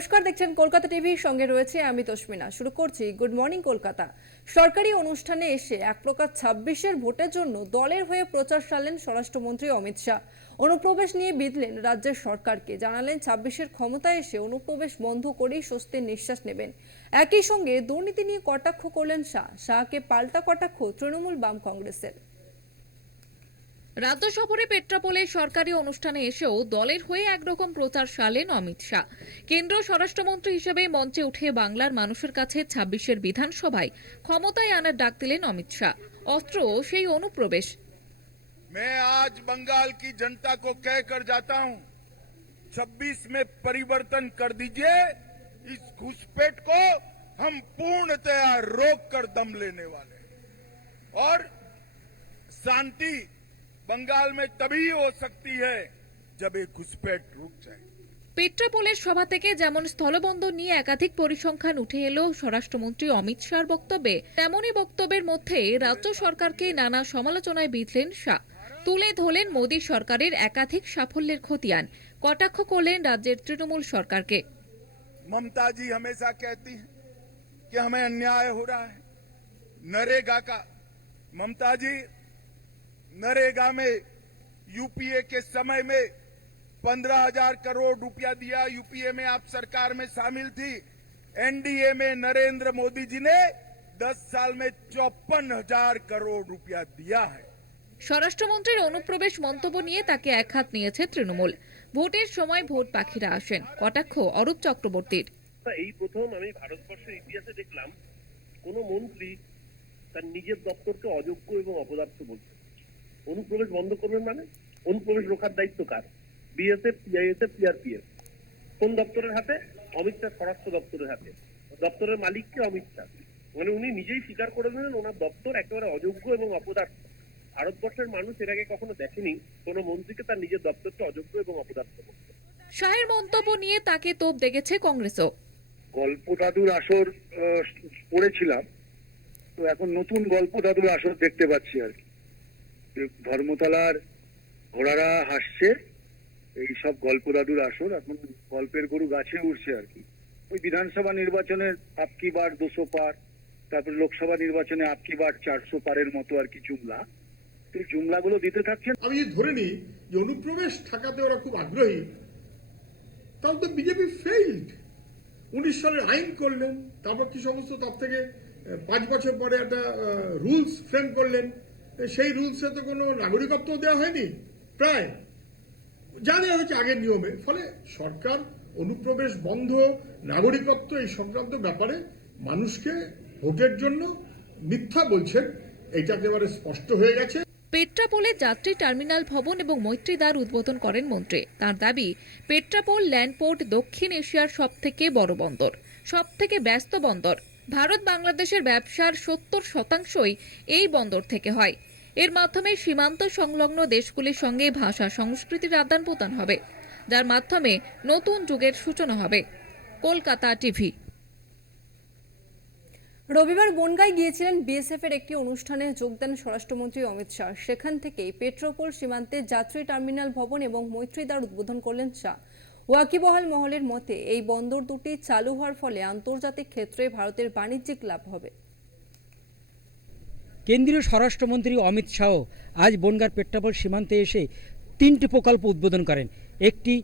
নমস্কার, দেখছেন কলকাতা টিভির সঙ্গে রয়েছে আমি তস্মিনা। শুরু করছি গুড মর্নিং কলকাতা। সরকারি অনুষ্ঠানে এসে এক প্রকার ২৬-এর ভোটের জন্য দলের হয়ে প্রচার সারলেন স্বরাষ্ট্রমন্ত্রী অমিত শাহ। অনুপ্রবেশ নিয়ে বিঁধলেন রাজ্যের সরকারকে, জানালেন ২৬-এর ক্ষমতায় এসে অনুপ্রবেশ বন্ধ করেই স্বস্তির নিঃশ্বাস নেবেন। একই সঙ্গে দুর্নীতি নিয়ে কটাক্ষ করলেন শাহকে পাল্টা কটাক্ষ তৃণমূল বাম কংগ্রেসের। রাজ্য সফরে পেট্রাপোলে সরকারি অনুষ্ঠানে এসেও দলের হয়ে একরকম প্রচার সারলেন অমিত শাহ। কেন্দ্রীয় স্বরাষ্ট্রমন্ত্রী হিসেবে মঞ্চে উঠে বাংলার মানুষের কাছে ২৬-এর বিধানসভায় ক্ষমতায় আনার ডাক দিলেন অমিত শাহ। অস্ত্র সেই অনুপ্রবেশ। मैं आज बंगाल की जनता को कहकर जाता हूं, 26 में परिवर्तन कर दीजिए। इस घुसपैठ को हम पूर्णतया रोक कर दम लेने वाले हैं और शांति बंगाल में तभी हो सकती है जब ये घुसपैठ रुक जाए। পেট্রাপোলের সভা থেকে যেমন স্থলবন্দর নিয়ে একাধিক পরিসংখ্যান উঠে এলো স্বরাষ্ট্রমন্ত্রী অমিত শাহর বক্তব্যে, তেমনই বক্তব্যের মধ্যে রাজ্য সরকারকে নানা সমালোচনায় বিঁধলেন শাহ। তুলে ধরলেন মোদী সরকারের একাধিক সাফল্যের খতিয়ান, কটাক্ষ করলেন রাজ্যের তৃণমূল সরকারকে। ममता जी हमेशा कहती हैं कि हमें अन्याय हो रहा है। नरेगा का ममता जी, नरेगा में यूपीए के समय में 15,000 करोड़ रुपया दिया। यूपीए में आप सरकार में शामिल थी। एनडीए में नरेंद्र मोदी जी ने 10 साल में 54,000 करोड़ रुपया दिया है। স্বরাষ্ট্রমন্ত্রীর অনুপ্রবেশ মন্তব্য নিয়ে তাকে একহাত নিয়েছে তৃণমূল। ভোটের সময় ভোট পাখিরা আসেন, কটাক্ষ অরূপ চক্রবর্তীর। এই প্রথম আমি ভারতবর্ষের ইতিহাসে দেখলাম কোন মন্ত্রী তার নিজের দপ্তরকে অযোগ্য এবং অপদার্থ বলছে। অনুপ্রবেশ বন্ধ করবেন মানে অনুপ্রবেশ রোখার দায়িত্ব কার? BSF, CISF, CRPF. কোন দপ্তরের হাতে? অমিত শাহ স্বরাষ্ট্র দপ্তরের হাতে। দপ্তরের মালিককে অমিত শাহ, মানে উনি নিজেই স্বীকার করে দিলেন ওনার দপ্তর একেবারে অযোগ্য এবং অপদার্থ। ভারতবর্ষের মানুষ এর আগে কখনো দেখেনি কোন মন্ত্রীকে তার নিজের দপ্তরকে অযোগ্য এবং অপদার্থ বলতে। শাহের মন্তব্য নিয়ে তাকে তোপ দেখেছে কংগ্রেসও। গল্প দাদুর আসর পড়েছিলাম, তো এখন নতুন গল্প দাদুর আসর দেখতে পাচ্ছি আর কি। ধর্মতলার ঘোড়ারা হাসছে, এই সব গল্প দাদুর আসর। এখন গল্পের গরু গাছে উঠছে আর কি। ওই বিধানসভা নির্বাচনের আপকি বার 200 পার, তারপর লোকসভা নির্বাচনে আপকি বার 400 পারের মতো আর কি জুমলা। এই জুমলাগুলো দিতে থাকছেন। আমি যদি ধরে নিই যে অনুপ্রবেশ ঠেকাতে ওরা খুব আগ্রহী, তাহলে তো বিজেপি ফেইল্ড। 19 সালের আইন করলেন, তারপর কি সমস্ত তার থেকে 5 বছর পরে একটা রুলস ফ্রেম করলেন। সেই রুলসে তো কোনো নাগরিকত্ব দেওয়া হয়নি, প্রায় যা দেওয়া হয়েছে আগের নিয়মে। ফলে সরকার অনুপ্রবেশ বন্ধ, নাগরিকত্ব এই সংক্রান্ত ব্যাপারে মানুষকে ভোটের জন্য মিথ্যা বলছেন, এটা একেবারে স্পষ্ট হয়ে গেছে। পেট্রাপোলে যাত্রী টার্মিনাল ভবন এবং মৈত্রীদ্বার উদ্বোধন করেন মন্ত্রী। তার দাবি, পেট্রাপোল ল্যান্ডপোর্ট দক্ষিণ এশিয়ার সবথেকে বড় বন্দর, সবথেকে ব্যস্ত বন্দর। ভারত বাংলাদেশের ব্যবসার 70% এই বন্দর থেকে হয়। এর মাধ্যমে সীমান্ত সংলগ্ন দেশগুলির সঙ্গে ভাষা সংস্কৃতির আদান প্রদান হবে, যার মাধ্যমে নতুন যুগের সূচনা হবে। কলকাতা টিভি। রবিবার বনগাঁয় গিয়েছিলেন বিএসএফ এর একটি অনুষ্ঠানে যোগ দেন স্বরাষ্ট্রমন্ত্রী অমিত শাহ। সেখান থেকেই পেট্রাপোল সীমান্তে যাত্রী টার্মিনাল ভবন এবং মৈত্রীদ্বার উদ্বোধন করলেন শাহ। ওয়াকিবহাল মহলের মতে এই বন্দর দুটি চালু হওয়ার ফলে আন্তর্জাতিক ক্ষেত্রে ভারতের বাণিজ্যিক লাভ হবে। কেন্দ্রীয় স্বরাষ্ট্রমন্ত্রী অমিত শাহ আজ বনগাঁর পেট্রাপোল সীমান্তে এসে 3টি প্রকল্প উদ্বোধন করেন। একটি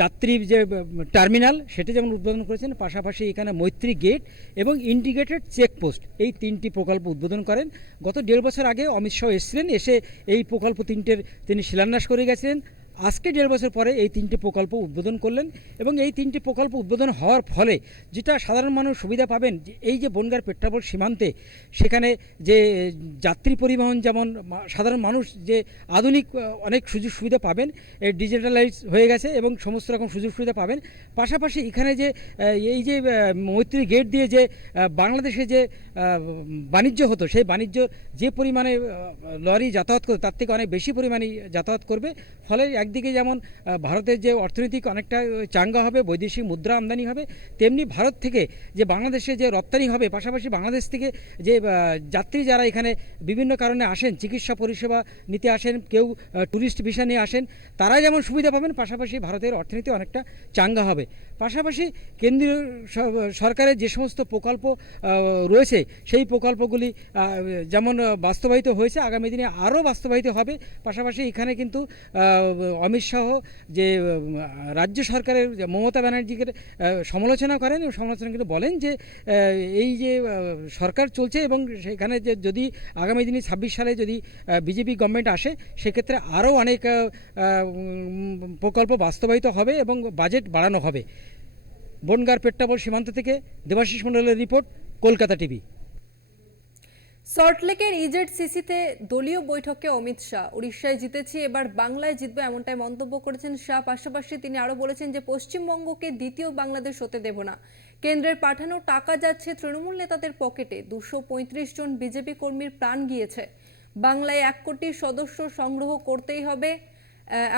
যাত্রী যে টার্মিনাল সেটা যেমন উদ্বোধন করেছেন, পাশাপাশি এখানে মৈত্রী গেট এবং ইন্টিগ্রেটেড চেকপোস্ট, এই 3টি প্রকল্প উদ্বোধন করেন। গত 1.5 বছর আগে অমিত শাহ এসেছিলেন, এসে এই প্রকল্প 3টের তিনি শিলান্যাস করে গেছিলেন। আজকে 1.5 বছর পরে এই 3টি প্রকল্প উদ্বোধন করলেন এবং এই 3টি প্রকল্প উদ্বোধন হওয়ার ফলে যেটা সাধারণ মানুষ সুবিধা পাবেন, যে এই যে বনগাঁর পেট্রাপোল সীমান্তে সেখানে যে যাত্রী পরিবহন, যেমন সাধারণ মানুষ যে আধুনিক অনেক সুযোগ সুবিধা পাবেন, ডিজিটালাইজ হয়ে গেছে এবং সমস্ত রকম সুযোগ সুবিধা পাবেন। পাশাপাশি এখানে যে এই যে মৈত্রী গেট দিয়ে যে বাংলাদেশে যে বাণিজ্য হতো, সেই বাণিজ্য যে পরিমাণে লরি যাতায়াত করতো তার থেকে অনেক বেশি পরিমাণে যাতায়াত করবে। ফলে একদিকে যেমন ভারতের যে অর্থনৈতিক অনেকটা চাঙ্গা হবে, বৈদেশিক মুদ্রা আমদানি হবে, তেমনি ভারত থেকে যে বাংলাদেশে যে রপ্তানি হবে, পাশাপাশি বাংলাদেশ থেকে যে যাত্রী যারা এখানে বিভিন্ন কারণে আসেন, চিকিৎসা পরিষেবা নিতে আসেন, কেউ ট্যুরিস্ট ভিসা নিয়ে আসেন, তারা যেমন সুবিধা পাবেন, পাশাপাশি ভারতের অর্থনীতি অনেকটা চাঙ্গা হবে। পাশাপাশি কেন্দ্রীয় সরকারের যে সমস্ত প্রকল্প রয়েছে সেই প্রকল্পগুলি যেমন বাস্তবায়িত হয়েছে, আগামী দিনে আরও বাস্তবায়িত হবে। পাশাপাশি এখানে কিন্তু অমিত শাহ যে রাজ্য সরকারের মমতা ব্যানার্জিকে সমালোচনা করেন এবং সমালোচনা কিন্তু বলেন যে এই যে সরকার চলছে এবং সেখানে যে যদি আগামী দিনে 26 সালে যদি বিজেপি গভর্নমেন্ট আসে, সেক্ষেত্রে আরও অনেক প্রকল্প বাস্তবায়িত হবে এবং বাজেট বাড়ানো হবে। বনগাঁর পেট্টাপোল সীমান্ত থেকে দেবাশিস মণ্ডলের রিপোর্ট, কলকাতা টিভি। সল্টলেকের ইজেডসিসিতে দলীয় বৈঠকে অমিত শাহ, উড়িষ্যায় জিতেছি, এবার বাংলায় জিতবে, এমনটাই মন্তব্য করেছেন শাহ। পাশাপাশি তিনি আরও বলেছেন যে পশ্চিমবঙ্গকে দ্বিতীয় বাংলাদেশ হতে দেব না। কেন্দ্রের পাঠানো টাকা যাচ্ছে তৃণমূল নেতাদের পকেটে। 235 জন বিজেপি কর্মীর প্রাণ গিয়েছে। বাংলায় 1 কোটি সদস্য সংগ্রহ করতেই হবে,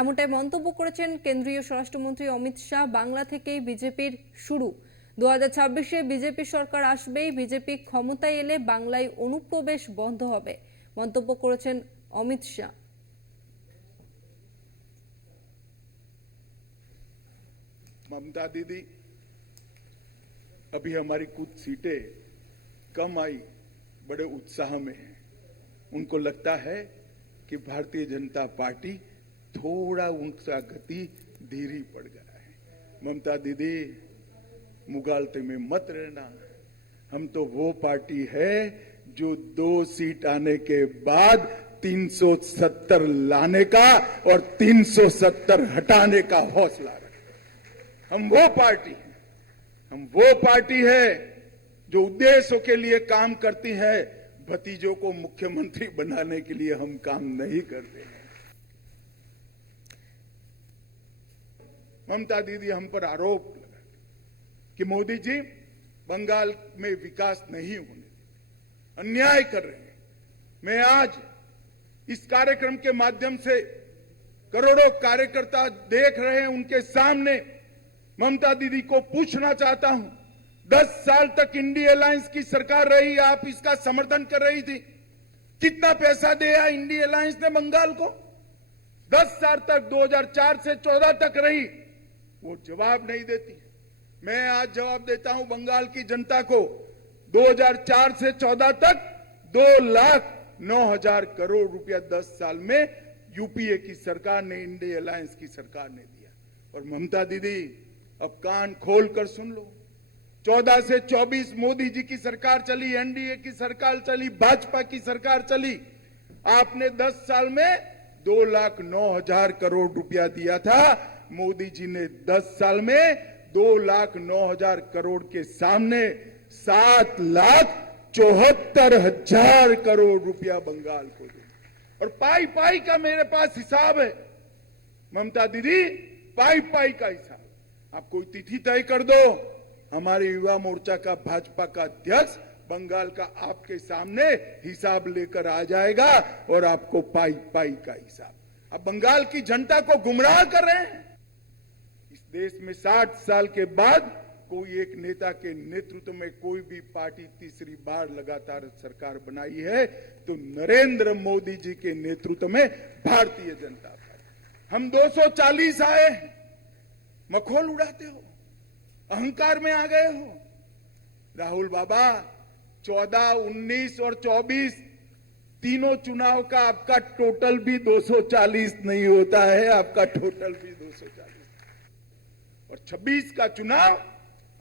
এমনটাই মন্তব্য করেছেন কেন্দ্রীয় স্বরাষ্ট্রমন্ত্রী অমিত শাহ। বাংলা থেকেই বিজেপির শুরু। 2026-এ বিজেপি সরকার আসবেই, বিজেপি ক্ষমতায় এলে বাংলায় অনুপ্রবেশ বন্ধ হবে, মন্তব্য করেছেন অমিত শাহ। ममता दीदी, अभी हमारी कुछ सीटें कम आई, बड़े उत्साह में हैं। उनको लगता है कि भारतीय जनता पार्टी थोड़ा उनका गति धीरे पड़ गया है। ममता दीदी, मुगालते में मत रहना। हम तो वो पार्टी है जो 2 सीट आने के बाद 370 लाने का और 370 हटाने का हौसला रखते। हम वो पार्टी हैं, हम वो पार्टी है जो उद्देश्यों के लिए काम करती है। भतीजों को मुख्यमंत्री बनाने के लिए हम काम नहीं करते हैं। ममता दीदी हम पर आरोप लगा कि मोदी जी बंगाल में विकास नहीं होने देते, अन्याय कर रहे हैं। मैं आज इस कार्यक्रम के माध्यम से करोड़ों कार्यकर्ता देख रहे हैं, उनके सामने ममता दीदी को पूछना चाहता हूं, 10 साल तक इंडिया अलायंस की सरकार रही, आप इसका समर्थन कर रही थी। कितना पैसा दिया इंडिया अलायंस ने बंगाल को? 10 साल तक, 2004 से 14 तक रही, वो जवाब नहीं देती। मैं आज जवाब देता हूं बंगाल की जनता को, 2004 से 14 तक 2,09,000 करोड़ रुपया 10 साल में यूपीए की सरकार ने, इंडिया अलायंस की सरकार ने दिया। और ममता दीदी, अब कान खोल कर सुन लो, 14 से 24 मोदी जी की सरकार चली, एनडीए की सरकार चली, भाजपा की सरकार चली। आपने 10 साल में 2,09,000 करोड़ रुपया दिया था। मोदी जी ने 10 साल में 2,09,000 करोड़ के सामने 7,74,000 करोड़ रुपया बंगाल को दिया। और पाई पाई का मेरे पास हिसाब है ममता दीदी, पाई पाई का हिसाब। आप कोई तिथि तय कर दो, हमारे युवा मोर्चा का, भाजपा का अध्यक्ष बंगाल का आपके सामने हिसाब लेकर आ जाएगा और आपको पाई पाई का हिसाब। अब बंगाल की जनता को गुमराह कर रहे हैं। इस देश में 60 साल के बाद कोई एक नेता के नेतृत्व में कोई भी पार्टी तीसरी बार लगातार सरकार बनाई है तो नरेंद्र मोदी जी के नेतृत्व में भारतीय जनता पार्टी। हम 240 आए, मखौल उड़ाते हो, अहंकार में आ गए हो। राहुल बाबा, 14, 19 और 24 तीनों चुनाव का आपका टोटल भी 240 नहीं होता है, आपका टोटल भी 240। और 26 का चुनाव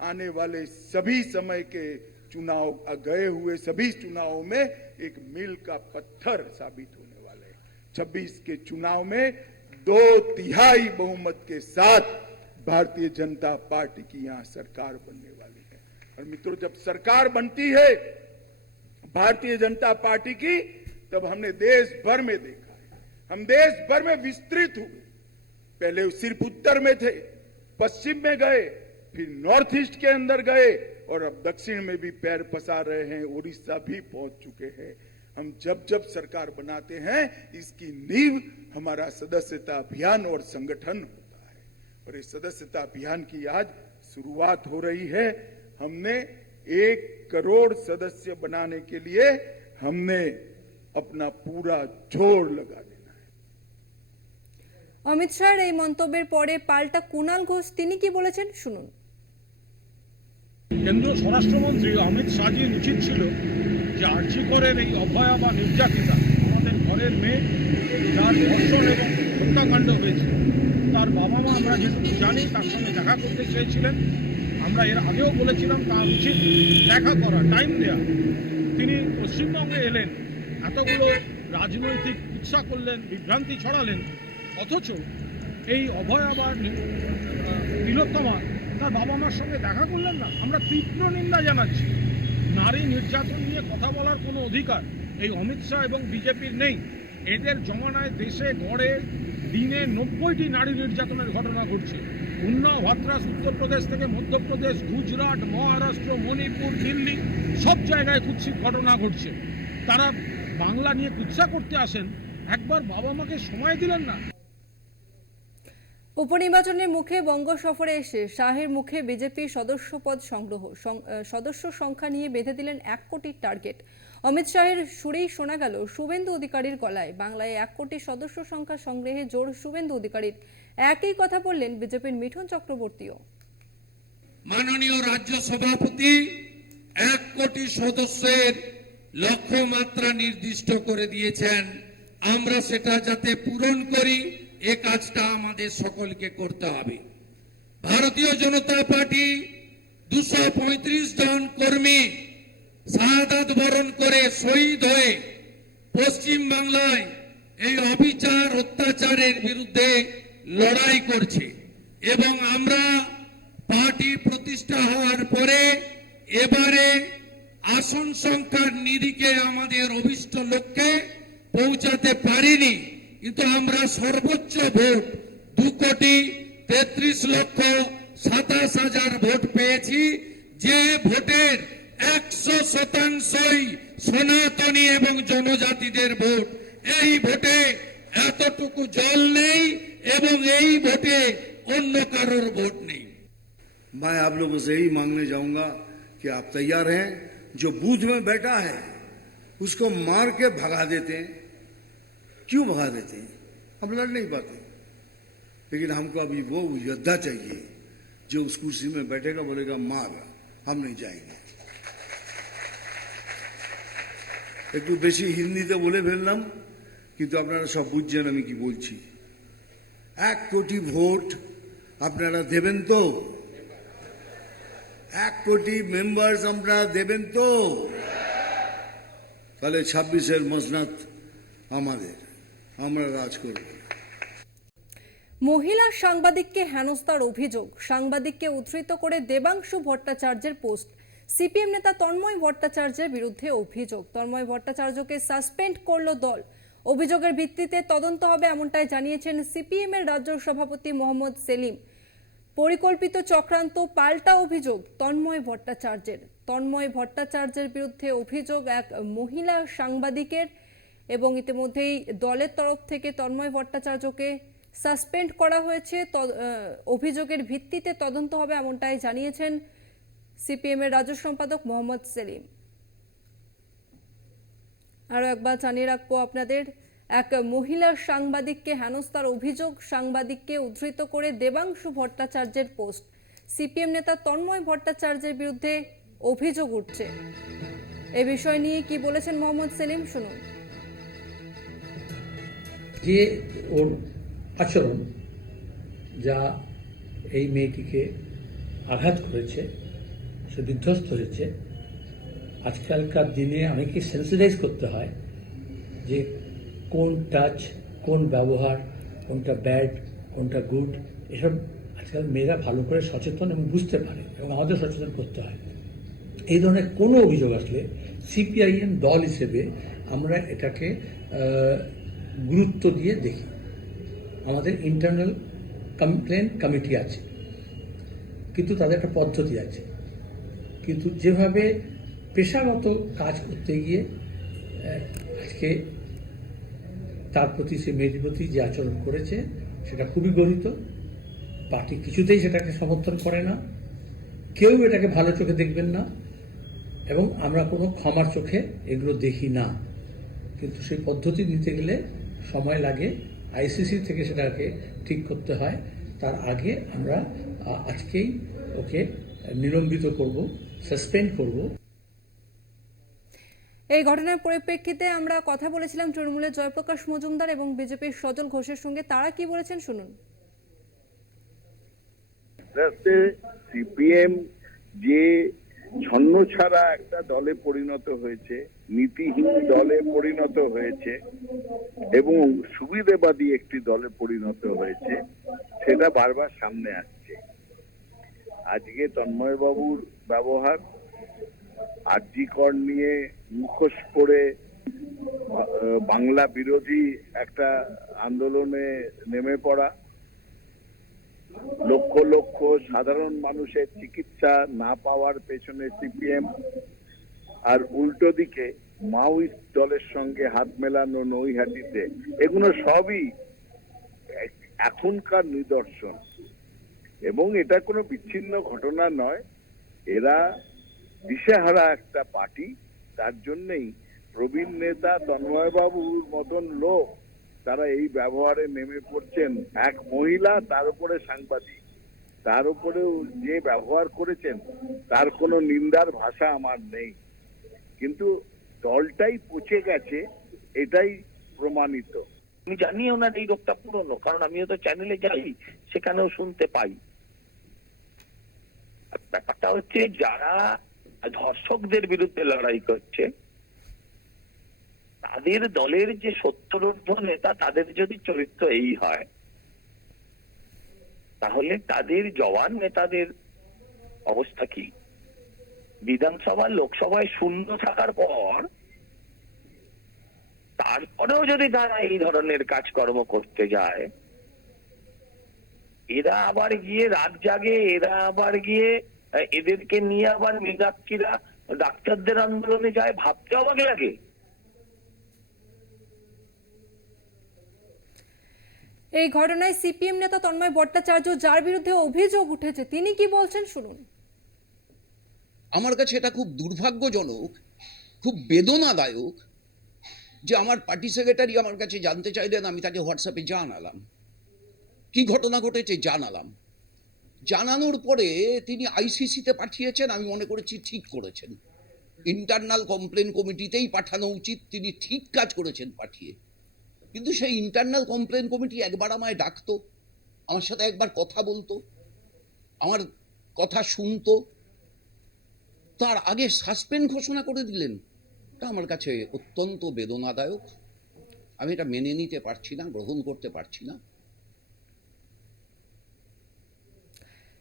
आने वाले सभी समय के चुनाव, गए हुए सभी चुनावों में एक मील का पत्थर साबित होने वाले हैं। 26 के चुनाव में 2/3 बहुमत के साथ भारतीय जनता पार्टी की यहां सरकार बनने वाली है। और मित्रों, जब सरकार बनती है भारतीय जनता पार्टी की, तब हमने देश भर में देखा है, हम देश भर में विस्तृत हुए। पहले सिर्फ उत्तर में थे, पश्चिम में गए, फिर नॉर्थ ईस्ट के अंदर गए और अब दक्षिण में भी पैर पसार रहे हैं, उड़ीसा भी पहुंच चुके हैं। हम जब जब सरकार बनाते हैं इसकी नींव हमारा सदस्यता अभियान और संगठन होता है। और इस सदस्यता अभियान की आज शुरुआत हो रही है। हमने 1 करोड़ सदस्य बनाने के लिए हमने अपना पूरा जोर लगा देना है। অমিত শাহর এই মন্তব্যের পরে পাল্টা কুণাল ঘোষ তিনি কি বলেছেন শুনুন। কেন্দ্রীয় স্বরাষ্ট্রমন্ত্রী অমিত শাহজির উচিত ছিল যে আর্জি করেন এই অভয়া বা নির্যাতিতা আমাদের ঘরের মেয়ে যার ধর্ষণ এবং হত্যাকাণ্ড হয়েছে তার বাবা মা আমরা যেটুকু জানি তার সঙ্গে দেখা করতে চেয়েছিলেন। আমরা এর আগেও বলেছিলাম তার উচিত দেখা করা, টাইম দেওয়া। তিনি পশ্চিমবঙ্গে এলেন, এতগুলো রাজনৈতিক উৎসাহ করলেন, বিভ্রান্তি ছড়ালেন, অথচ এই অভয়া বা তিলোত্তমা তার বাবা মার সঙ্গে দেখা করলেন না। আমরা তীব্র নিন্দা জানাচ্ছি। নারী নির্যাতন নিয়ে কথা বলার কোনো অধিকার এই অমিত শাহ এবং বিজেপির নেই। এদের জমানায় দেশে গড়ে দিনে 90টি নারী নির্যাতনের ঘটনা ঘটছে। উন্নাও, হাথরাস, উত্তরপ্রদেশ থেকে মধ্যপ্রদেশ, গুজরাট, মহারাষ্ট্র, মণিপুর, দিল্লি সব জায়গায় কুৎসিত ঘটনা ঘটছে। তারা বাংলা নিয়ে কুৎসা করতে আসেন, একবার বাবা মাকে সময় দিলেন না। উপনির্বাচনের মুখে বঙ্গ সফরে এসে শাহের মুখে বিজেপির সদস্যপদ সংগ্রহ সদস্য সংখ্যা নিয়ে বেঁধে দিলেন 1 কোটির টার্গেট। অমিত শাহের সুরেই শোনা গেল শুভেন্দু অধিকারীর গলায়। বাংলায় 1 কোটি সদস্য সংখ্যা সংগ্রহে জোর শুভেন্দু অধিকারীর। একই কথা বললেন বিজেপির মিঠুন চক্রবর্তীও। মাননীয় রাজ্য সভাপতি 1 কোটি সদস্যের লক্ষ্যমাত্রা নির্দিষ্ট করে দিয়েছেন। আমরা সেটা যাতে পূরণ করি এ কাজটা আমাদের সকলকে করতে হবে। ভারতীয় জনতা পার্টি 235 জন কর্মী শাহাদাত বরণ করে শহীদ হয়ে পশ্চিম বাংলায় এই অবিচার অত্যাচারের বিরুদ্ধে লড়াই করছে এবং আমরা পার্টি প্রতিষ্ঠা হওয়ার পরে এবারে আসন সংখ্যার নিরিখে আমাদের অভিষ্ট লক্ষ্যে পৌঁছাতে পারিনি, কিন্তু আমরা সর্বোচ্চ ভোট 2,33,27,000 ভোট পেয়েছি। যে ভোটের 100% সনাতনী এবং জনজাতিদের ভোট। এই ভোটে এতটুকু জল নেই এবং এই ভোটে অন্য কারোর ভোট নেই। मैं आप लोगों से यही मांगने जाऊंगा कि आप तैयार हैं। जो बूथ में बैठा है उसको मार के भगा देते हैं। क्यों भगा देते हैं? हम लड़ नहीं पाते, लेकिन हमको अभी वो योद्धा चाहिए जो उस कुर्सी में बैठेगा, बोलेगा मार, हम नहीं जाएंगे। একটু বেশি হিন্দিতে বলে ফেললাম, কিন্তু আপনারা সব বুঝছেন আমি কি বলছি। 1 কোটি ভোট আপনারা দেবেন তো? 1 কোটি মেম্বার্স আমরা দেবেন তো? তাহলে 26-এর মসনদ আমাদের, আমরা রাজ করব। মহিলা সাংবাদিককে হেনস্থার অভিযোগ, সাংবাদিককে উদ্ধৃত করে দেবাংশু ভট্টাচার্যের পোস্ট। সিপিএম নেতা তন্ময় ভট্টাচার্যের বিরুদ্ধে অভিযোগ। তন্ময় ভট্টাচার্যকে সাসপেন্ড করল দল। অভিযোগের ভিত্তিতে তদন্ত হবে এমনটাই জানিয়েছেন সিপিএম এর রাজ্য সভাপতি মোহাম্মদ সেলিম। পরিকল্পিত চক্রান্ত, পাল্টা অভিযোগ তন্ময় ভট্টাচার্যের। তন্ময় ভট্টাচার্যের বিরুদ্ধে অভিযোগ এক মহিলা সাংবাদিকের এবং ইতিমধ্যেই দলের তরফ থেকে তন্ময় ভট্টাচার্যকে সাসপেন্ড করা হয়েছে। অভিযোগের ভিত্তিতে তদন্ত হবে এমনটাই জানিয়েছেন সিপিএম এর রাজ্য সম্পাদক মোহাম্মদ সেলিম। আরও একবার জানিয়ে রাখবো আপনাদের, এক মহিলা সাংবাদিককে হেনস্থার অভিযোগ, সাংবাদিককে উদ্ধৃত করে দেবাংশু ভট্টাচার্যের পোস্ট। সিপিএম নেতা তন্ময় ভট্টাচার্যের বিরুদ্ধে অভিযোগ উঠছে। এ বিষয় নিয়ে কি বলেছেন মোহাম্মদ সেলিম, শুনুন। যে ওর আচরণ যা এই মেয়েটিকে আঘাত করেছে, সে বিধ্বস্ত হয়েছে। আজকালকার দিনে অনেকে সেন্সিটাইজ করতে হয় যে কোন টাচ, কোন ব্যবহার, কোনটা ব্যাড, কোনটা গুড, এসব আজকাল মেয়েরা ভালো করে সচেতন এবং বুঝতে পারে এবং আমাদের সচেতন করতে হয়। এই ধরনের কোনো অভিযোগ আসলে সিপিআইএম দল হিসেবে আমরা এটাকে গুরুত্ব দিয়ে দেখি। আমাদের ইন্টারনাল কমপ্লেন কমিটি আছে, কিন্তু তাদের একটা পদ্ধতি আছে। কিন্তু যেভাবে পেশাগত কাজ করতে গিয়ে আজকে তার প্রতি, সে মেয়েটির প্রতি যে আচরণ করেছে সেটা খুবই গর্হিত। পার্টি কিছুতেই সেটাকে সমর্থন করে না, কেউ এটাকে ভালো চোখে দেখবেন না, এবং আমরা কোনো ক্ষমার চোখে এগুলো দেখি না। কিন্তু সেই পদ্ধতি নিতে গেলে সময় লাগে, আইসিসি থেকে সেটাকে ঠিক করতে হয়। তার আগে আমরা আজকেই ওকে নিলম্বিত করব, সাসপেন্ড করব। এই ঘটনার পরিপ্রেক্ষিতে আমরা কথা বলেছিলাম তৃণমূলের জয়প্রকাশ মজুমদার এবং বিজেপির সজল ঘোষের সঙ্গে। তারা কি বলেছেন শুনুন। সিপিএম যে ছন্ন ছাড়া একটা দলে পরিণত হয়েছে, নীতিহীন দলে পরিণত হয়েছে এবং সুবিধাবাদী একটি দলে পরিণত হয়েছে, সেটা বারবার সামনে আসছে। আজকে তন্ময় বাবুর ব্যবহার, আরজি কর নিয়ে মুখোশ পরে বাংলা বিরোধী একটা আন্দোলনে নেমে পড়া, লক্ষ লক্ষ সাধারণ মানুষের চিকিৎসা না পাওয়ার পেছনে সিপিএম, আর উল্টো দিকে মাওয়িস্ট দলের সঙ্গে হাত মেলানো নৈহাটিতে, এগুলো সবই এখনকার নিদর্শন। এবং এটা কোনো বিচ্ছিন্ন ঘটনা নয়, এরা দিশেহারা একটা পার্টি। তার জন্যই প্রবীণ নেতা তন্ময় বাবুর মতন লোক তারা এই ব্যবহারে নেমে পড়ছেন। এক মহিলা, তার উপরে সাংবাদিক, তার উপরেও যে ব্যবহার করেছেন তার কোনো নিন্দার ভাষা আমার নেই। কিন্তু দলটাই পচে গেছে, এটাই প্রমাণিত। আমি জানি ওনার এই রোগটা পুরনো, কারণ আমিও তো চ্যানেলে যাই, সেখানেও শুনতে পাই। ব্যাপারটা হচ্ছে যারা ধর্ষকদের বিরুদ্ধে লড়াই করছে, তাদের দলের যে সত্তরোর্ধ্ব নেতা, তাদের যদি চরিত্র এই হয়, তাহলে তাদের জওয়ান নেতাদের অবস্থা কি? বিধানসভা লোকসভায় শূন্য থাকার পর তারপরেও যদি তারা এই ধরনের কাজকর্ম করতে যায়, এরা আবার গিয়ে রাত জাগে, এরা আবার গিয়ে এদেরকে নিয়ে আবার মীনাক্ষীরা ডাক্তারদের আন্দোলনে যায়, ভাবতে অবাক লাগে। এই ঘটনায় সিপিএম নেতা তন্ময় ভট্টাচার্য, যার বিরুদ্ধে অভিযোগ উঠেছে, তিনি কি বলছেন শুনুন। আমার কাছে এটা খুব দুর্ভাগ্যজনক, খুব বেদনাদায়ক যে আমার পার্টি সেক্রেটারি আমার কাছে জানতে চাইলেন, আমি তাকে হোয়াটসঅ্যাপে জানালাম কি ঘটনা ঘটেছে, জানানোর পরে তিনি আইসিসিতে পাঠিয়েছেন। আমি মনে করেছি ঠিক করেছেন, ইন্টারনাল কমপ্লেন কমিটিতেই পাঠানো উচিত, তিনি ঠিক কাজ করেছেন পাঠিয়ে। কিন্তু সেই ইন্টারনাল কমপ্লেন কমিটি একবার আমায় ডাকতো, আমার সাথে একবার কথা বলতো, আমার কথা শুনতো, তার আগে সাসপেন্ড ঘোষণা করে দিলেন। এটা আমার কাছে অত্যন্ত বেদনাদায়ক। আমি এটা মেনে নিতে পারছি না, গ্রহণ করতে পারছি না।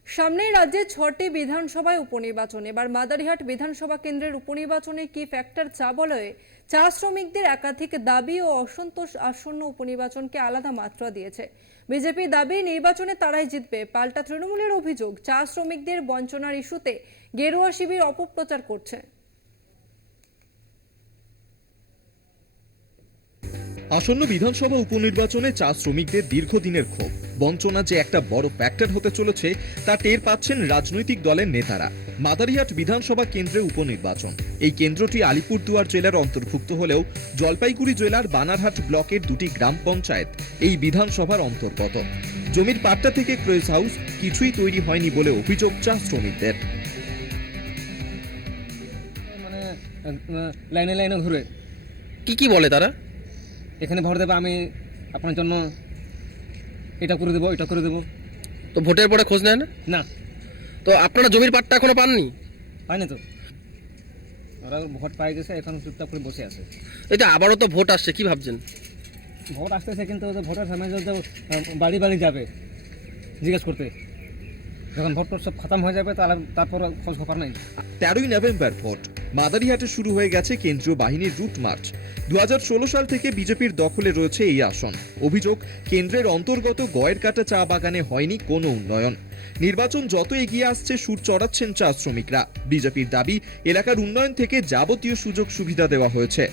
সামনেই রাজ্যে 6টি বিধানসভায় উপনির্বাচন। এবার মাদারিহাট বিধানসভা কেন্দ্রের উপনির্বাচনে কি ফ্যাক্টর চা বলয়ে চা শ্রমিকদের একাধিক দাবি ও অসন্তোষ আসন্ন উপনির্বাচনকে আলাদা মাত্রা দিয়েছে। বিজেপি দাবি নির্বাচনে তারাই জিতবে, পাল্টা তৃণমূলের অভিযোগ চা শ্রমিকদের বঞ্চনার ইস্যুতে গেরুয়া শিবির অপপ্রচার করছে। আসন্ন বিধানসভা উপনির্বাচনে চা শ্রমিকদের দীর্ঘদিনের ক্ষোভ, বঞ্চনা যে একটা বড় ফ্যাক্টর হতে চলেছে তা টের পাচ্ছেন রাজনৈতিক দলের নেতারা। মাদারিহাট বিধানসভা কেন্দ্রে উপনির্বাচন। এই কেন্দ্রটি আলিপুরদুয়ার জেলার অন্তর্ভুক্ত হলেও জলপাইগুড়ি জেলার বানারহাট ব্লকের 2টি গ্রাম পঞ্চায়েত এই বিধানসভার অন্তর্গত। জমির পাট্টা থেকে ক্রয়েজ হাউস কিছুই তৈরি হয়নি বলে অভিযোগ চা শ্রমিকদের। মানে লাইনে লাইনে ঘুরে কি বলে তারা? এখানে ভোট দেবে, আমি আপনার জন্য এটা করে দেবো, এটা করে দেবো। তো ভোটের পরে খোঁজ নেয় না? না। তো আপনারা জমির পাট্টা এখনো পাননি? পাইনি তো, ওরা ভোট পাই গেছে, এখন চুপচাপ করে বসে আছে। এই যে আবারও তো ভোট আসছে, কি ভাবছেন? ভোট আসতেছে, কিন্তু ভোটের সময় যদি বাড়ি বাড়ি যাবে জিজ্ঞেস করতে, যখন ভোট সব খতম হয়ে যাবে তারপর খোঁজ খবর নাই। 13ই নভেম্বর ভোট। মাদারিহাটে শুরু হয়ে গেছে কেন্দ্রীয় বাহিনীর রুট মার্চ। 2016 সাল থেকে বিজেপির দখলে রয়েছে এই আসন। অভিযোগ, কেন্দ্রের অন্তর্গত গয়েরকাটা চা বাগানে হয়নি কোনো উন্নয়ন। নির্বাচন যত এগিয়ে আসছে সুর চড়াচ্ছেন চা শ্রমিকরা। বিজেপির দাবি, এলাকার উন্নয়ন থেকে যাবতীয় সুযোগ সুবিধা দেওয়া হয়েছে।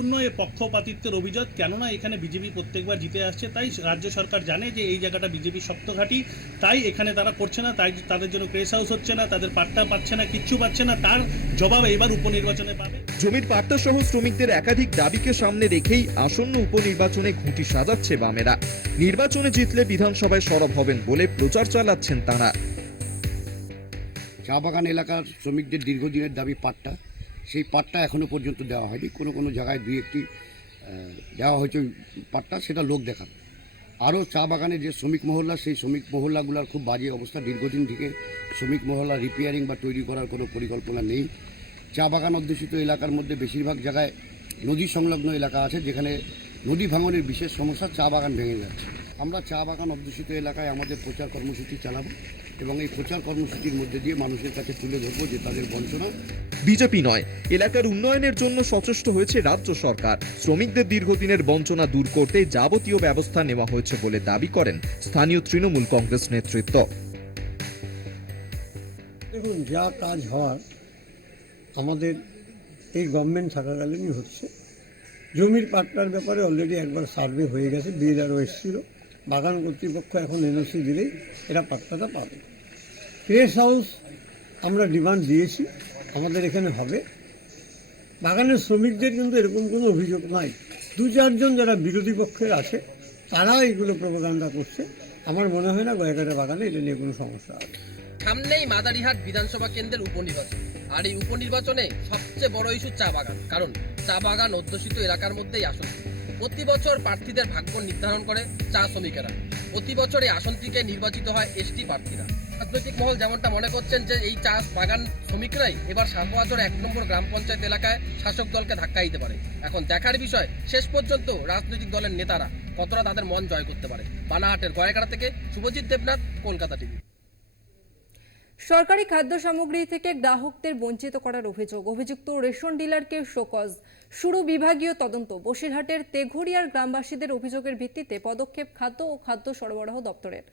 সম্পূর্ণ এ পক্ষপাতিত্বের অভিযোগ, কেননা এখানে বিজেপি প্রত্যেকবার জিতে আসছে, তাই রাজ্য সরকার জানে যে এই জায়গাটা বিজেপির শক্ত ঘাঁটি, তাই এখানে তারা করছে না, তাই তাদের জন্য প্রেস হাউস হচ্ছে না, তাদের পাট্টা পাচ্ছে না, কিচ্ছু পাচ্ছে না, তার জবাব এবার উপনির্বাচনে পাবে। জমির পাট্টা সহ শ্রমিকদের একাধিক দাবিকে সামনে রেখেই আসন্ন উপনির্বাচনে ঘুঁটি সাজাচ্ছে বামেরা। নির্বাচনে জিতলে বিধানসভায় সরব হবেন বলে প্রচার চালাচ্ছেন তারা। চা বাগান এলাকার শ্রমিকদের দীর্ঘদিনের দাবি পাট্টা, সেই পাট্টা এখনো পর্যন্ত দেওয়া হয়নি। কোনো কোনো জায়গায় দুই একটি দেওয়া হয়েছে পাট্টা, সেটা লোক দেখানো। আরও চা বাগানে যে শ্রমিক মহল্লা, সেই শ্রমিক মহল্লাগুলোর খুব বাজে অবস্থা। দীর্ঘদিন থেকে শ্রমিক মহল্লা রিপেয়ারিং বা তৈরি করার কোনো পরিকল্পনা নেই। চা বাগান অধ্যুষিত এলাকার মধ্যে বেশিরভাগ জায়গায় নদী সংলগ্ন এলাকা আছে, যেখানে নদী ভাঙনের বিশেষ সমস্যা, চা বাগান ভেঙে যাচ্ছে। আমরা চা বাগান অধ্যুষিত এলাকায় আমাদের প্রচার কর্মসূচি চালাবো এবং এই প্রচার কর্মসূচির মধ্যে দিয়ে মানুষের কাছে তুলে ধরবো যে তাদের বঞ্চনা। বিজেপি নয়, এলাকার উন্নয়নের জন্য সচেষ্ট হয়েছে রাজ্য সরকার। শ্রমিকদের দীর্ঘদিনের বঞ্চনা দূর করতে যাবতীয় ব্যবস্থা নেওয়া হয়েছে বলে দাবি করেন স্থানীয় তৃণমূল কংগ্রেস নেতৃত্ব। দেখুন, যা কাজ হওয়ার আমাদের এই গভর্নমেন্ট থাকাকালীনই হচ্ছে। জমির পাট্টার ব্যাপারে অলরেডি একবার সার্ভে হয়ে গেছে, বিএলআরও এসেছিল। বাগান কর্তৃপক্ষ এখন এনওসি দিলেই এরা পাট্টাটা পাবে। প্রেস হাউস আমরা ডিমান্ড দিয়েছি, আমাদের এখানে হবে। বাগানের শ্রমিকদের কিন্তু এরকম কোনো অভিযোগ নাই। দু চারজন যারা বিরোধী পক্ষের আছে তারা এগুলো প্রোপাগান্ডা করছে। আমার মনে হয় না গয়াকাটা বাগানে এটা নিয়ে কোনো সমস্যা হবে। সামনেই মাদারিহাট বিধানসভা কেন্দ্রের উপনির্বাচন, আর এই উপনির্বাচনে সবচেয়ে বড় ইস্যু চা বাগান, কারণ চা বাগান অধ্যুষিত এলাকার মধ্যেই আসন। প্রতি বছর প্রার্থীদের ভাগ্য নির্ধারণ করে চা শ্রমিকেরা। প্রতি বছর এই আসনটিকে নির্বাচিত হয় এসটি প্রার্থীরা। রাজনৈতিক মহল যেমনটা মনে করছেন যে এই চা বাগান শ্রমিকরাই এবার 7 নম্বর গ্রাম পঞ্চায়েত এলাকায় শাসক দলকে ধাক্কা দিতে পারে। এখন দেখার বিষয় শেষ পর্যন্ত রাজনৈতিক দলের নেতারা কতটা তাদের মন জয় করতে পারে। বানাহাটের গয়াকাটা থেকে শুভজিৎ দেবনাথ, কলকাতা টিভি। সরকারি খাদ্য সামগ্রী থেকে গ্রাহকদের বঞ্চিত করার অভিযুক্ত রেশন ডিলারকে শোকজ। শুরু বিভাগীয় তদন্ত। বসিরহাটের তেঘরিয়ার গ্রামবাসীদের অভিযোগের ভিত্তিতে পদক্ষেপ খাদ্য ও খাদ্য সরবরাহ দপ্তরের।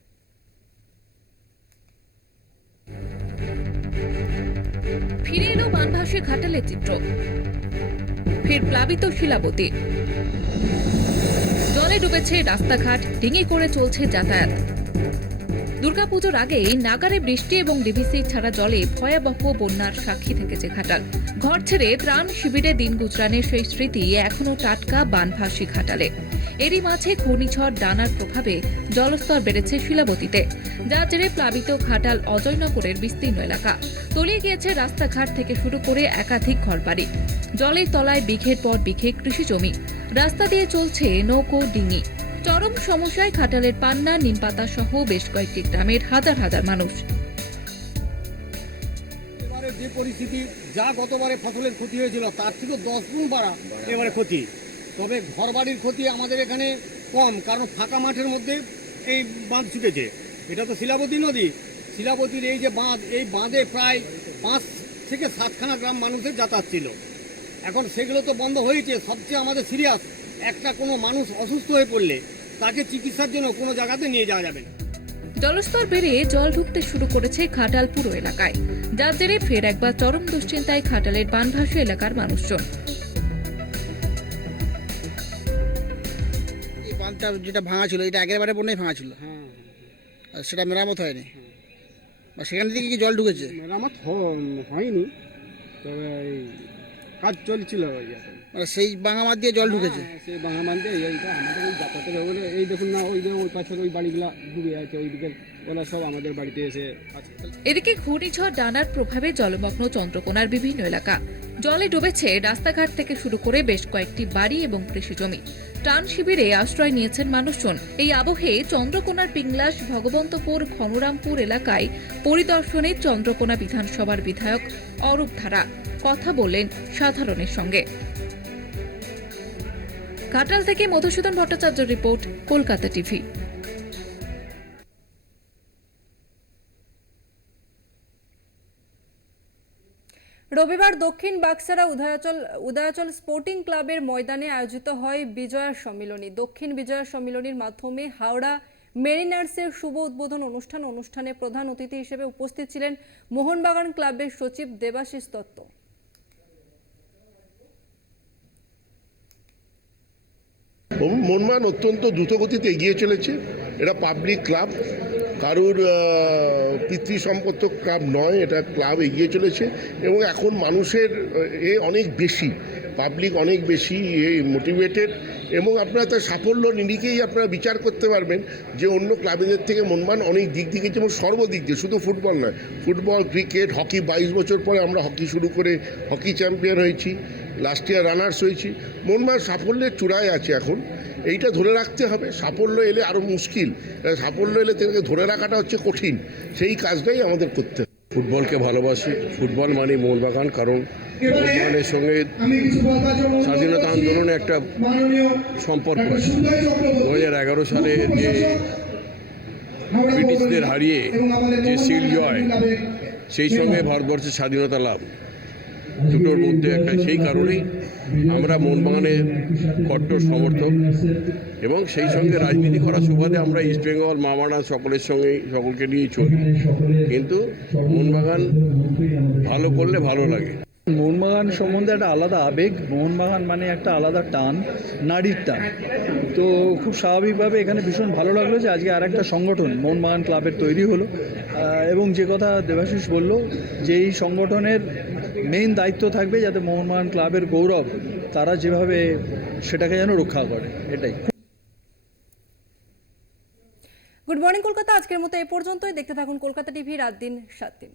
ফিরে এলো বানভাসী ঘাটালের চিত্র, ফের প্লাবিত শিলাবতী। জলে ডুবেছে রাস্তাঘাট, ডিঙি করে চলছে যাতায়াত। দুর্গাপুজোর আগেই নাগারে বৃষ্টি এবং ডিভিসি ছাড়া জলে ভয়াবহ বন্যার সাক্ষী থেকেছে ঘাটাল। ঘর ছেড়ে ত্রাণ শিবিরে দিন গুজরানের সেই স্মৃতি এখনো টাটকা বানভাসী ঘাটালে। এরই মাঝে ঘূর্ণিঝড় ডানার প্রভাবে জলস্তর বেড়েছে শিলাবতীতে, যার জেরে প্লাবিত ঘাটাল অজয়নগরের বিস্তীর্ণ এলাকা। তলিয়ে গিয়েছে রাস্তাঘাট থেকে শুরু করে একাধিক ঘরবাড়ি। জলের তলায় বিঘের পর বিঘে কৃষি জমি। রাস্তা দিয়ে চলছে নৌকো, ডিঙি। চরম সমস্যায় ঘাটালের পান্না, নিমপাতা সহ বেশ কয়েকটি গ্রামের হাজার হাজার মানুষ। এবারে যে পরিস্থিতি, যা গতবারে ফসলের ক্ষতি হয়েছিল তার থেকে 10 গুণ বাড়া এবারে ক্ষতি। তবে ঘরবাড়ির ক্ষতি আমাদের এখানে কম, কারণ ফাঁকা মাঠের মধ্যে এই বাঁধ ছুটেছে। এটা তো শিলাবতী নদী, শিলাবতীর এই যে বাঁধ, এই বাঁধে প্রায় 5 থেকে 7খানা গ্রাম মানুষের যাতায়াত ছিল। এখন সেগুলো তো বন্ধ হয়েছে। সবচেয়ে আমাদের সিরিয়াস, একটা কোনো মানুষ অসুস্থ হয়ে পড়লে তাকে চিকিৎসার জন্য কোনো জায়গাতে নিয়ে যাওয়া যাবে না। জলস্তর বেড়ে জল ঢুকতে শুরু করেছে ঘাটাল পুরো এলাকায়, যার জেরে ফের একবার চরম দুশ্চিন্তায় ঘাটালের বানভাসী এলাকার মানুষজন। এই বাঁধটা যেটা ভাঙা ছিল, এটা আগের বারে বন্যায় ভাঙা ছিল, আর সেটা মেরামত হয়নি, বা সেখান থেকে কি জল ঢুকেছে? মেরামত হয়নি, তবে কাজ চলছিল। মানে সেই বাঙামার দিয়ে জল ঢুকেছে। সেই বাঙামার দিয়ে এইটা আমাদের ওই যাতায়াতের ওগুলো, এই দেখুন না, ওই যে ওই পাশের ওই বাড়িগুলো ডুবে আছে, ওই দিকের ওরা সব আমাদের বাড়িতে এসে আছে। এদিকে ঘূর্ণিঝড় ডানার প্রভাবে জলমগ্ন চন্দ্রকোনার বিভিন্ন এলাকা। জলে ডুবেছে রাস্তাঘাট থেকে শুরু করে বেশ কয়েকটি বাড়ি এবং কৃষি জমি। ত্রাণ শিবিরে আশ্রয় নিয়েছেন মানুষজন। এই আবহে চন্দ্রকোনার পিংলাস, ভগবন্তপুর, ঘনরামপুর এলাকায় পরিদর্শনে চন্দ্রকোনা বিধানসভার বিধায়ক অরূপ ধারা কথা বললেন সাধারণের সঙ্গে। ঘাটাল থেকে মধুসূদন ভট্টাচার্যের রিপোর্ট, কলকাতা টিভি। রবিবার দক্ষিণ বাক্সারা উদয়াচল স্পোর্টিং ক্লাবের ময়দানে আয়োজিত হয় বিজয়া সম্মিলনী। দক্ষিণ বিজয়া সম্মিলনীর মাধ্যমে হাওড়া মেরিনার্সের শুভ উদ্বোধন অনুষ্ঠানে প্রধান অতিথি হিসেবে উপস্থিত ছিলেন মোহনবাগান ক্লাবের সচিব দেবাশিস দত্ত। মোহনবাগান অত্যন্ত দ্রুতগতিতে এগিয়ে চলেছে। এটা পাবলিক ক্লাব, কারুর পিতৃ সম্পত্ত ক্লাব নয়, এটা ক্লাব এগিয়ে চলেছে এবং এখন মানুষের অনেক বেশি, পাবলিক অনেক বেশি মোটিভেটেড এবং আপনারা তার সাফল্য নিরিখেই আপনারা বিচার করতে পারবেন যে অন্য ক্লাবেদের থেকে মোহনবাগান অনেক দিক দিয়ে যেমন সর্বদিক দিয়ে, শুধু ফুটবল নয়, ফুটবল, ক্রিকেট, হকি, 22 বছর পরে আমরা হকি শুরু করে হকি চ্যাম্পিয়ন হয়েছি, লাস্ট ইয়ার রানার্স হয়েছি। মোহনবাগান সাফল্যের চূড়ায় আছে এখন, এইটা ধরে রাখতে হবে। সাফল্য এলে আরও মুশকিল, সাফল্য এলে তাদেরকে ধরে রাখাটা হচ্ছে কঠিন, সেই কাজটাই আমাদের করতে হবে। ফুটবলকে ভালোবাসি, ফুটবল মানে মোহনবাগান, কারণ মোহনবাগানের সঙ্গে স্বাধীনতা আন্দোলনে একটা সম্পর্ক আছে। 2011 সালে যে ব্রিটিশদের হারিয়ে যে সিল জয়, সেই সঙ্গে ভারতবর্ষের স্বাধীনতা লাভ, দুটোর মধ্যে একটা, সেই কারণেই আমরা মোহনবাগানের কট্টর সমর্থক এবং সেই সঙ্গে রাজনীতি করার সুবাদে আমরা ইস্ট বেঙ্গল, মামানা সকলের সঙ্গেই, সকলকে নিয়েই চলি, কিন্তু মোহনবাগান ভালো করলে ভালো লাগে। মোহনবাগান সম্বন্ধে একটা আলাদা আবেগ, মোহনবাগান মানে একটা আলাদা টান, নারীর টান। তো খুব স্বাভাবিকভাবে এখানে ভীষণ ভালো লাগলো যে আজকে আর একটা সংগঠন মোহনবাগান ক্লাবের তৈরি হলো এবং যে কথা দেবাশিস বলল যে এই সংগঠনের মেইন দায়িত্ব থাকবে যাতে মোহনবাগান ক্লাবের গৌরব তারা যেভাবে সেটাকে যেন রক্ষা করে, এটাই। গুড মর্নিং কলকাতা আজকের মতো এ পর্যন্তই। দেখতে থাকুন কলকাতা টিভি, রাত দিন 7 দিন।